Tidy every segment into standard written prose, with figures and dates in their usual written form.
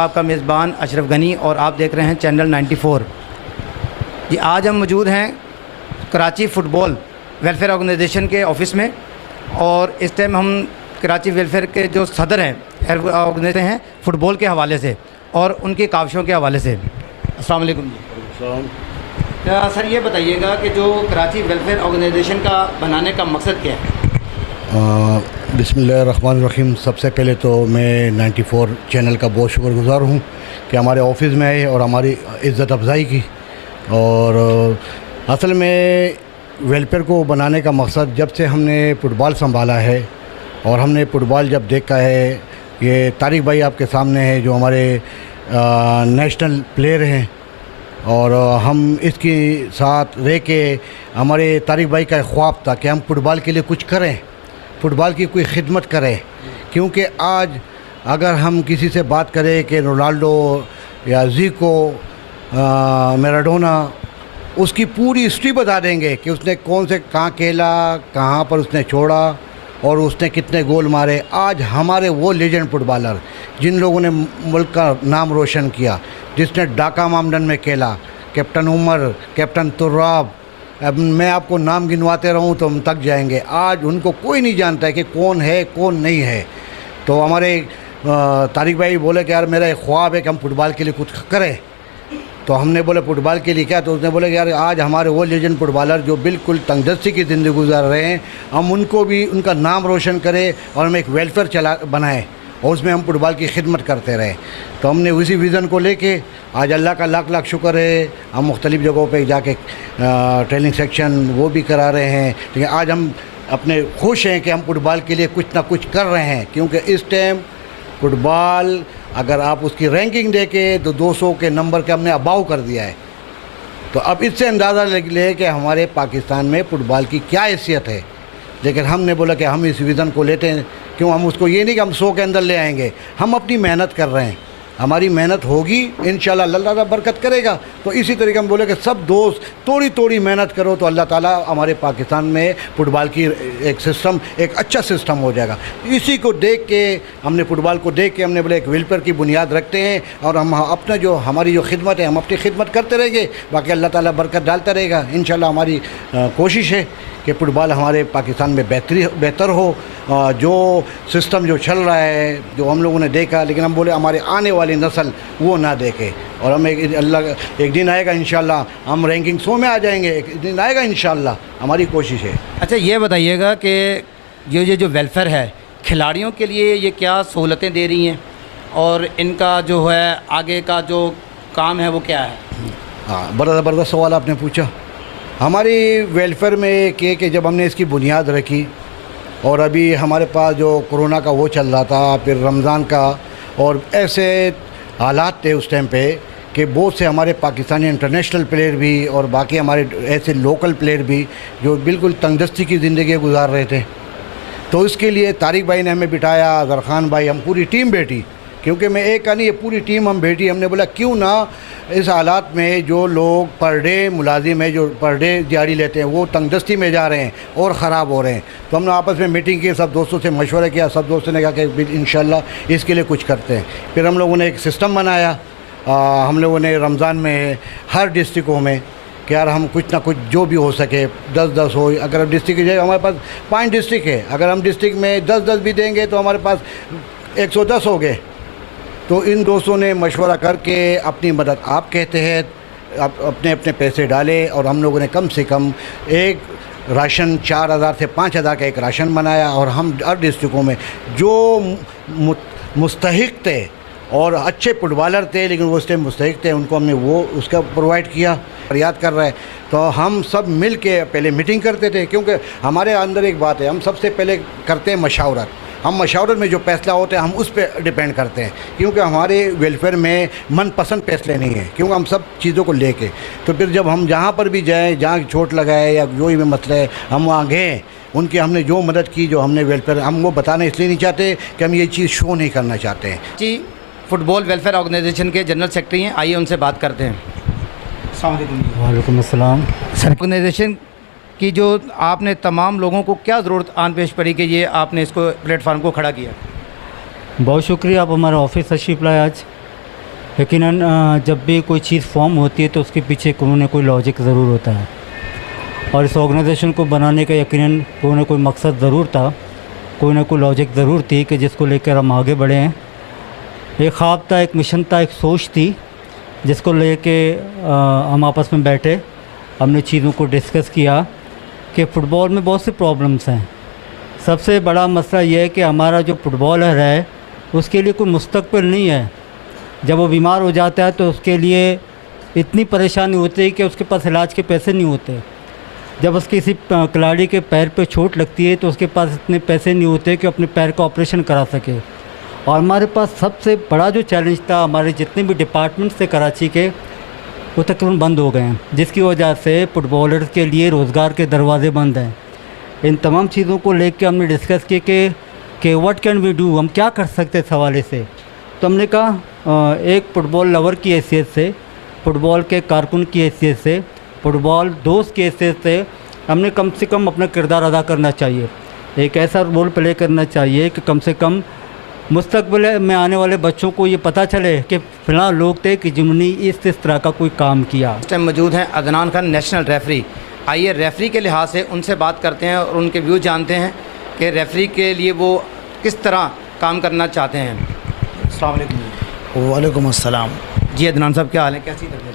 आपका मेज़बान अशरफ गनी और आप देख रहे हैं चैनल 94। जी आज हम मौजूद हैं कराची फ़ुटबॉल वेलफेयर ऑर्गेनाइजेशन के ऑफ़िस में और इस टाइम हम कराची वेलफेयर के जो सदर हैं ऑर्गेनाइजेशन हैं फ़ुटबॉल के हवाले से और उनकी काविशों के हवाले से। अस्सलाम वालेकुम जी। क्या सर ये बताइएगा कि जो कराची वेलफेयर ऑर्गेनाइजेशन का बनाने का मकसद क्या है? बिस्मिल्लाहिर्रहमानिर्रहीम। सबसे पहले तो मैं 94 चैनल का बहुत शुक्रगुज़ार हूँ कि हमारे ऑफ़िस में आए और हमारी इज़्ज़त अफजाई की। और असल में वेलफेयर को बनाने का मकसद जब से हमने फ़ुटबॉल संभाला है और हमने फ़ुटबॉल जब देखा है, ये तारिक भाई आपके सामने है जो हमारे नेशनल प्लेयर हैं और हम इसके साथ रह के हमारे तारिक भाई का ख्वाब था कि हम फ़ुटबॉल के लिए कुछ करें, फ़ुटबॉल की कोई खिदमत करें। क्योंकि आज अगर हम किसी से बात करें कि रोनाल्डो या ज़ीको, मैराडोना, उसकी पूरी हिस्ट्री बता देंगे कि उसने कौन से कहाँ खेला, कहाँ पर उसने छोड़ा और उसने कितने गोल मारे। आज हमारे वो लेजेंड फुटबॉलर जिन लोगों ने मुल्क का नाम रोशन किया, जिसने ढाका मामडन में खेला, कैप्टन उमर, कैप्टन तुर्राब, अब मैं आपको नाम गिनवाते रहूं तो हम थक जाएंगे। आज उनको कोई नहीं जानता है कि कौन है कौन नहीं है। तो हमारे तारिक भाई बोले कि यार मेरा एक ख्वाब है कि हम फ़ुटबॉल के लिए कुछ करें। तो हमने बोले फ़ुटबॉल के लिए क्या? तो उसने बोले कि यार आज हमारे वो लेजेंड फुटबॉलर जो बिल्कुल तंगदस्ती की ज़िंदगी गुजार रहे हैं, हम उनको भी उनका नाम रोशन करें और हम एक वेलफेयर बनाएँ और उसमें हम फ़ुटबॉल की खिदमत करते रहें। तो हमने उसी विज़न को लेके आज अल्लाह का लाख लाख शुक्र है, हम मुख्तलिफ़ जगहों पे जाके ट्रेनिंग सेक्शन वो भी करा रहे हैं। लेकिन आज हम अपने खुश हैं कि हम फ़ुटबॉल के लिए कुछ ना कुछ कर रहे हैं। क्योंकि इस टाइम फ़ुटबॉल अगर आप उसकी रैंकिंग देखें तो 200 के नंबर के हमने अबाव कर दिया है। तो अब इससे अंदाज़ा ले कि हमारे पाकिस्तान में फ़ुटबॉल की क्या हैसियत है। लेकिन हमने बोला कि हम इस विज़न को लेते हैं। क्यों? हम उसको ये नहीं कि हम 100 के अंदर ले आएंगे, हम अपनी मेहनत कर रहे हैं, हमारी मेहनत होगी इंशाल्लाह अल्लाह ताला बरकत करेगा। तो इसी तरीके हम बोले कि सब दोस्त थोड़ी थोड़ी मेहनत करो तो अल्लाह ताला हमारे पाकिस्तान में फ़ुटबॉल की एक सिस्टम, एक अच्छा सिस्टम हो जाएगा। इसी को देख के हमने फ़ुटबॉल को देख के हमने बोले एक वेलफेयर की बुनियाद रखते हैं और हम अपना जो हमारी जो खिदमत है हम अपनी खिदमत करते रहेंगे, बाकी अल्लाह ताला बरकत डालता रहेगा। इंशाल्लाह हमारी कोशिश है कि फ़ुटबॉल हमारे पाकिस्तान में बेहतर हो। जो सिस्टम जो चल रहा है, जो हम लोगों ने देखा, लेकिन हम बोले हमारे आने वाली नस्ल वो ना देखे। और हम एक दिन आएगा इंशाल्लाह हम रैंकिंग 100 में आ जाएंगे, एक दिन आएगा इंशाल्लाह, हमारी कोशिश है। अच्छा ये बताइएगा कि ये जो वेलफेयर है खिलाड़ियों के लिए ये क्या सहूलतें दे रही हैं और इनका जो है आगे का जो काम है वो क्या है? हाँ, बड़ा ज़बरदस्त सवाल आपने पूछा। हमारी वेलफेयर में एक है कि जब हमने इसकी बुनियाद रखी और अभी हमारे पास जो कोरोना का वो चल रहा था, फिर रमज़ान का, और ऐसे हालात थे उस टाइम पे कि बहुत से हमारे पाकिस्तानी इंटरनेशनल प्लेयर भी और बाकी हमारे ऐसे लोकल प्लेयर भी जो बिल्कुल तंगदस्ती की ज़िंदगी गुजार रहे थे। तो इसके लिए तारिक भाई ने हमें बिठाया, ज़रखान भाई, हम पूरी टीम बैठी। क्योंकि मैं एक का नहीं, ये पूरी टीम हम बैठी। हमने बोला क्यों ना इस हालात में जो लोग पर डे मुलाजिम है, जो पर डे दिहाड़ी लेते हैं, वो तंगदस्ती में जा रहे हैं और ख़राब हो रहे हैं। तो हमने आपस में मीटिंग की, सब दोस्तों से मशवरा किया, सब दोस्तों ने कहा कि इंशाल्लाह इसके लिए कुछ करते हैं। फिर हम लोगों ने एक सिस्टम बनाया। हम लोगों ने रमज़ान में हर डिस्ट्रिक्टों में कि यार हम कुछ ना कुछ जो भी हो सके 10-10 हो। अगर डिस्ट्रिक्ट की हमारे पास 5 डिस्ट्रिक्ट है, अगर हम डिस्ट्रिक्ट में 10-10 भी देंगे तो हमारे पास 110 हो गए। तो इन दोस्तों ने मशवरा करके अपनी मदद आप कहते हैं अपने अपने पैसे डाले और हम लोगों ने कम से कम एक राशन 4000 से 5000 का एक राशन बनाया। और हम हर डिस्ट्रिक्टों में जो मुस्तहिक थे और अच्छे फुटबॉलर थे लेकिन वो उस टाइम मुस्तहिक थे, उनको हमने वो उसका प्रोवाइड किया। याद कर रहे हैं तो हम सब मिल के पहले मीटिंग करते थे। क्योंकि हमारे अंदर एक बात है, हम सबसे पहले करते हैं मशावरत। हम मशावरत में जो फैसला होते हैं हम उस पर डिपेंड करते हैं। क्योंकि हमारे वेलफेयर में मनपसंद फैसले नहीं हैं, क्योंकि हम सब चीज़ों को लेके तो फिर जब हम जहाँ पर भी जाएँ, जहाँ चोट लगाए या जो भी मसला है, हम वहाँ गए, उनकी हमने जो मदद की, जो हमने वेलफेयर, हम वो बताना इसलिए नहीं चाहते कि हम ये चीज़ शो नहीं करना चाहते हैं। जी फ़ुटबॉल वेलफेयर ऑर्गेनाइजेशन के जनरल सेक्रेटरी हैं, आइए उनसे बात करते हैं। अस्सलाम वालेकुम। वालेकुम अस्सलाम। सर, ऑर्गेनाइजेशन की जो आपने तमाम लोगों को क्या ज़रूरत आन पेश पड़ी कि ये आपने इसको प्लेटफार्म को खड़ा किया? बहुत शुक्रिया, आप हमारा ऑफिस तशरीफ़ लाए आज। यकीनन जब भी कोई चीज़ फॉर्म होती है तो उसके पीछे कोई ना कोई लॉजिक ज़रूर होता है, और इस ऑर्गेनाइजेशन को बनाने का यकीनन कोई ना कोई मकसद ज़रूर था, कोई ना कोई लॉजिक ज़रूर थी कि जिसको लेकर हम आगे बढ़े हैं। एक ख्वाब था, एक मिशन था, एक सोच थी, जिसको लेके हम आपस में बैठे, हमने चीज़ों को डिस्कस किया कि फ़ुटबॉल में बहुत सी प्रॉब्लम्स हैं। सबसे बड़ा मसला ये है कि हमारा जो फुटबॉलर है उसके लिए कोई मुस्तकबिल नहीं है। जब वो बीमार हो जाता है तो उसके लिए इतनी परेशानी होती है कि उसके पास इलाज के पैसे नहीं होते। जब उसके किसी खिलाड़ी के पैर पे चोट लगती है तो उसके पास इतने पैसे नहीं होते कि अपने पैर का ऑपरेशन करा सके। और हमारे पास सबसे बड़ा जो चैलेंज था, हमारे जितने भी डिपार्टमेंट्स थे कराची के, वो तकरीबन बंद हो गए हैं, जिसकी वजह से फुटबॉलर्स के लिए रोज़गार के दरवाज़े बंद हैं। इन तमाम चीज़ों को लेकर हमने डिस्कस किया कि व्हाट कैन वी डू, हम क्या कर सकते हैं इस हवाले से। तो हमने कहा एक फ़ुटबॉल लवर की हैसियत से, फ़ुटबॉल के कारकुन की हैसियत से, फ़ुटबॉल दोस्त की हैसियत से हमने कम से कम अपना किरदार अदा करना चाहिए। एक ऐसा रोल प्ले करना चाहिए कि कम से कम मुस्तकबिल में आने वाले बच्चों को ये पता चले कि फ़लाँ लोग थे कि जिन्होंने इस तरह का कोई काम किया। इस टाइम मौजूद हैं अदनान खान, नेशनल रेफरी। आइए रेफरी के लिहाज से उनसे बात करते हैं और उनके व्यू जानते हैं कि रेफरी के लिए वो किस तरह काम करना चाहते हैं। अस्सलाम वालेकुम। वालेकुम अस्सलाम। जी अदनान साहब, क्या हाल है, कैसी तबीयत?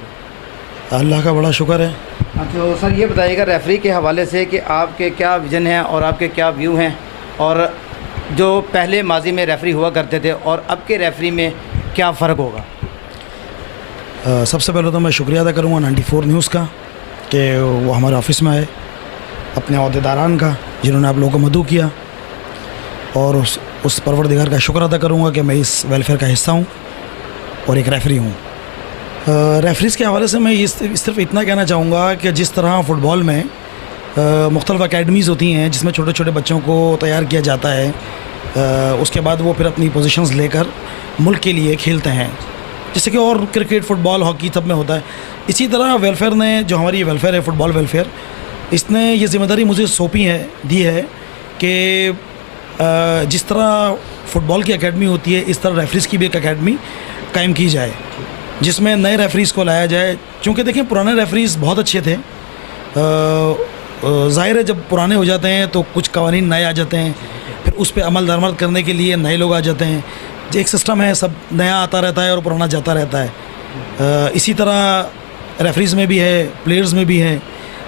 अल्लाह का बड़ा शुक्र है। तो सर ये बताइएगा रेफरी के हवाले से कि आपके क्या विज़न हैं और आपके क्या व्यू हैं, और जो पहले माजी में रेफरी हुआ करते थे और अब के रेफरी में क्या फ़र्क होगा? सबसे पहले तो मैं शुक्रिया अदा करूँगा 94 न्यूज़ का कि वो हमारे ऑफिस में आए, अपने अहदेदारान का जिन्होंने आप लोगों को मदऊ किया, और उस परवरदिगार का शुक्र अदा करूँगा कि मैं इस वेलफेयर का हिस्सा हूँ और एक रेफरी हूँ। रेफरीज़ के हवाले से मैं सिर्फ इतना कहना चाहूँगा कि जिस तरह फ़ुटबॉल में मुख्तलिफ़ अकेडमीज़ होती हैं जिसमें छोटे छोटे बच्चों को तैयार किया जाता है, उसके बाद वो फिर अपनी पोजीशंस लेकर मुल्क के लिए खेलते हैं, जैसे कि और क्रिकेट, फुटबॉल, हॉकी सब में होता है। इसी तरह वेलफेयर ने, जो हमारी वेलफेयर है फ़ुटबॉल वेलफेयर, इसने ये ज़िम्मेदारी मुझे सौंपी है, दी है कि जिस तरह फ़ुटबॉल की एकेडमी होती है इस तरह रेफरीज़ की भी एक एकेडमी कायम की जाए, जिसमें नए रेफरीज़ को लाया जाए। क्योंकि देखें, पुराने रेफरीज़ बहुत अच्छे थे, ज़ाहिर है जब पुराने हो जाते हैं तो कुछ कवानीन नए आ जाते हैं, फिर उस पर अमल दरमद करने के लिए नए लोग आ जाते हैं। जो एक सिस्टम है, सब नया आता रहता है और पुराना जाता रहता है। इसी तरह रेफरीज़ में भी है, प्लेयर्स में भी है।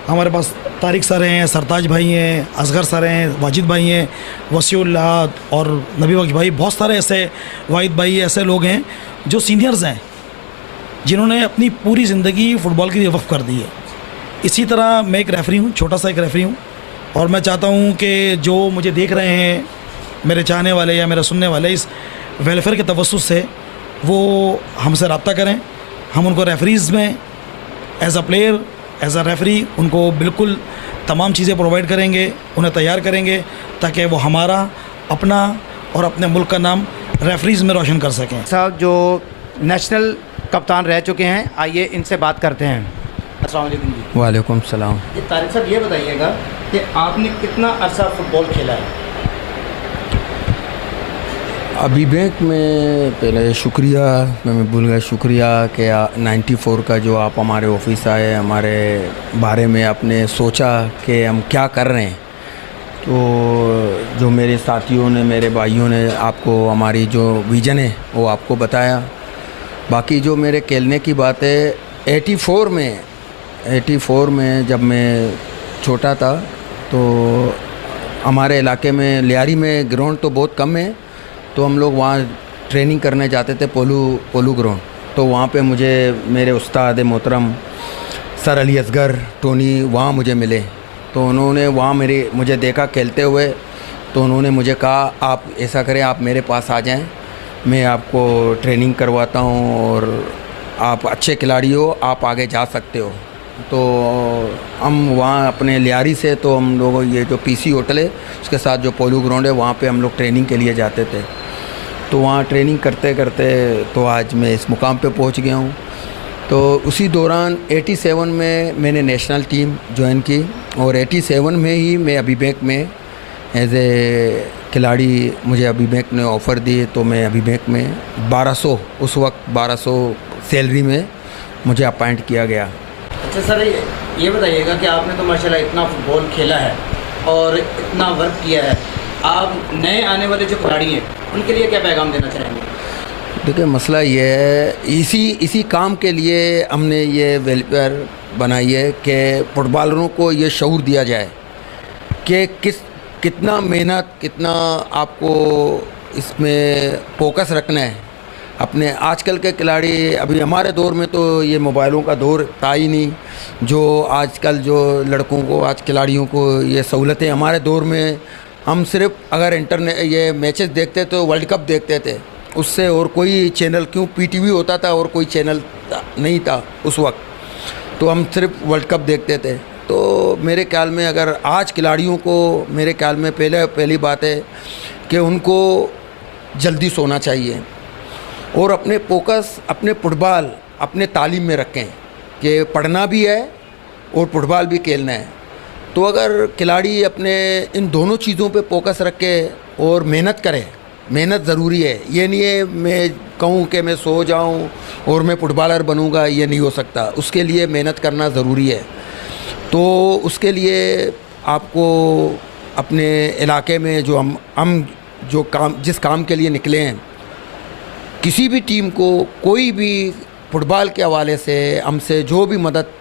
हमारे पास तारिक सर हैं, सरताज भाई हैं, असगर सर हैं, वाजिद भाई हैं, वसीउल्लाह और नबी बख्श भाई, बहुत सारे ऐसे, वाहिद भाई, ऐसे लोग हैं जो सीनियर्स हैं जिन्होंने अपनी पूरी ज़िंदगी फ़ुटबॉल के लिए वक्फ़ कर दी है। इसी तरह मैं एक रेफरी हूँ, छोटा सा एक रेफरी हूँ, और मैं चाहता हूँ कि जो मुझे देख रहे हैं, मेरे चाहने वाले या मेरा सुनने वाले, इस वेलफेयर के तवस्सुस से वो हमसे रब्ता करें। हम उनको रेफरीज़ में as a player, as a referee उनको बिल्कुल तमाम चीज़ें प्रोवाइड करेंगे, उन्हें तैयार करेंगे ताकि वो हमारा, अपना और अपने मुल्क का नाम रेफरीज़ में रोशन कर सकें। साहब जो नेशनल कप्तान रह चुके हैं, आइए इनसे बात करते हैं। अस्सलाम वालेकुम जी। वालेकुम सलाम। ये तारिक साहब ये बताइएगा कि आपने कितना अरसा फुटबॉल खेला है? अभी बैंक में पहले शुक्रिया, मैं भूल गया शुक्रिया कि 94 का जो आप हमारे ऑफिस आए, हमारे बारे में आपने सोचा कि हम क्या कर रहे हैं। तो जो मेरे साथियों ने, मेरे भाइयों ने आपको हमारी जो विज़न है वो आपको बताया। बाकी जो मेरे खेलने की बात है, 84 में जब मैं छोटा था तो हमारे इलाके में लियारी में ग्राउंड तो बहुत कम है, तो हम लोग वहाँ ट्रेनिंग करने जाते थे, पोलू ग्राउंड। तो वहाँ पे मुझे मेरे उस्ताद मोहतरम सर अली असगर टोनी वहाँ मुझे मिले। तो उन्होंने वहाँ मुझे देखा खेलते हुए, तो उन्होंने मुझे कहा आप ऐसा करें, आप मेरे पास आ जाएं, मैं आपको ट्रेनिंग करवाता हूँ और आप अच्छे खिलाड़ी हो, आप आगे जा सकते हो। तो हम वहाँ अपने लियारी से, तो हम लोग ये जो पीसी होटल है उसके साथ जो पोलू ग्राउंड है वहाँ पे हम लोग ट्रेनिंग के लिए जाते थे। तो वहाँ ट्रेनिंग करते करते तो आज मैं इस मुकाम पे पहुँच गया हूँ। तो उसी दौरान 87 में मैंने नेशनल टीम ज्वाइन की और 87 में ही मैं अभी बैंक में एज ए खिलाड़ी, मुझे अभी बैंक ने ऑफ़र दी, तो मैं अभी बैंक में 1200, उस वक्त 1200 सैलरी में मुझे अपॉइंट किया गया। अच्छा सर, ये बताइएगा कि आपने तो माशाल्लाह इतना फुटबॉल खेला है और इतना वर्क किया है, आप नए आने वाले जो खिलाड़ी हैं उनके लिए क्या पैगाम देना चाहेंगे? देखिए, मसला ये है, इसी काम के लिए हमने ये वेलफेयर बनाई है कि फुटबॉलरों को ये शऊर दिया जाए कि कितना मेहनत, कितना आपको इसमें फोकस रखना है। अपने आजकल के खिलाड़ी, अभी हमारे दौर में तो ये मोबाइलों का दौर था ही नहीं, जो आजकल जो लड़कों को, आज खिलाड़ियों को ये सहूलतें, हमारे दौर में हम सिर्फ अगर इंटरनेट ये मैचेस देखते तो वर्ल्ड कप देखते थे, उससे और कोई चैनल, क्यों पीटीवी होता था और कोई चैनल नहीं था उस वक्त, तो हम सिर्फ वर्ल्ड कप देखते थे। तो मेरे ख्याल में अगर आज खिलाड़ियों को, मेरे ख्याल में पहली बात है कि उनको जल्दी सोना चाहिए और अपने फोकस, अपने फुटबॉल, अपने तालीम में रखें कि पढ़ना भी है और फुटबॉल भी खेलना है। तो अगर खिलाड़ी अपने इन दोनों चीज़ों पे फोकस रखे और मेहनत करे, मेहनत ज़रूरी है, ये नहीं है मैं कहूँ कि मैं सो जाऊँ और मैं फुटबॉलर बनूँगा, ये नहीं हो सकता, उसके लिए मेहनत करना ज़रूरी है। तो उसके लिए आपको अपने इलाके में जो हम जो काम, जिस काम के लिए निकले हैं, किसी भी टीम को कोई भी फुटबॉल के हवाले से हमसे जो भी मदद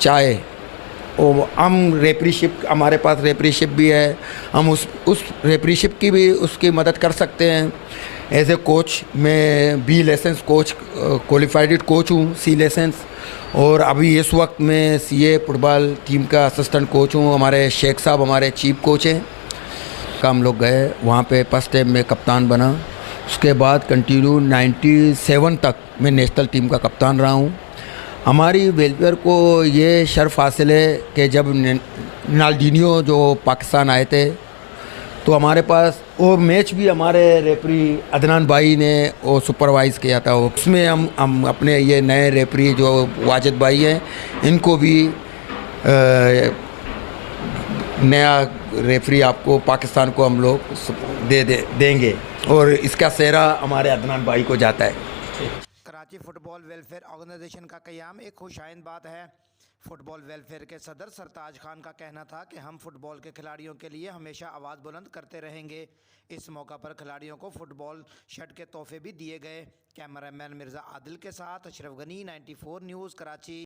चाहे, और हम रेफरीशिप, हमारे पास रेफरीशिप भी है, हम उस रेफरीशिप की भी उसकी मदद कर सकते हैं। एज ए कोच, मैं B license coach, qualified coach हूँ, सी लाइसेंस, और अभी इस वक्त मैं सीए फुटबॉल टीम का असिस्टेंट कोच हूँ। हमारे शेख साहब हमारे चीफ कोच हैं। हम लोग गए वहाँ पे, फर्स्ट टाइम मैं कप्तान बना, उसके बाद कंटिन्यू 97 तक मैं नेशनल टीम का कप्तान रहा हूँ। हमारी वेलफेयर को ये शर्फ हासिल है कि जब रोनाल्डिन्हो जो पाकिस्तान आए थे तो हमारे पास वो मैच भी हमारे रेफरी अदनान भाई ने वो सुपरवाइज़ किया था। उसमें हम अपने ये नए रेफरी जो वाजिद भाई हैं, इनको भी नया रेफरी आपको पाकिस्तान को हम लोग देंगे और इसका सेहरा हमारे अदनान भाई को जाता है। कराची फुटबॉल वेलफेयर ऑर्गेनाइजेशन का क़याम एक खुशाइंद बात है। फुटबॉल वेलफेयर के सदर सरताज खान का कहना था कि हम फुटबॉल के खिलाड़ियों के लिए हमेशा आवाज़ बुलंद करते रहेंगे। इस मौका पर खिलाड़ियों को फुटबॉल शर्ट के तोहफे भी दिए गए। कैमरामैन मिर्ज़ा आदिल के साथ अशरफ गनी, 94 न्यूज़, कराची।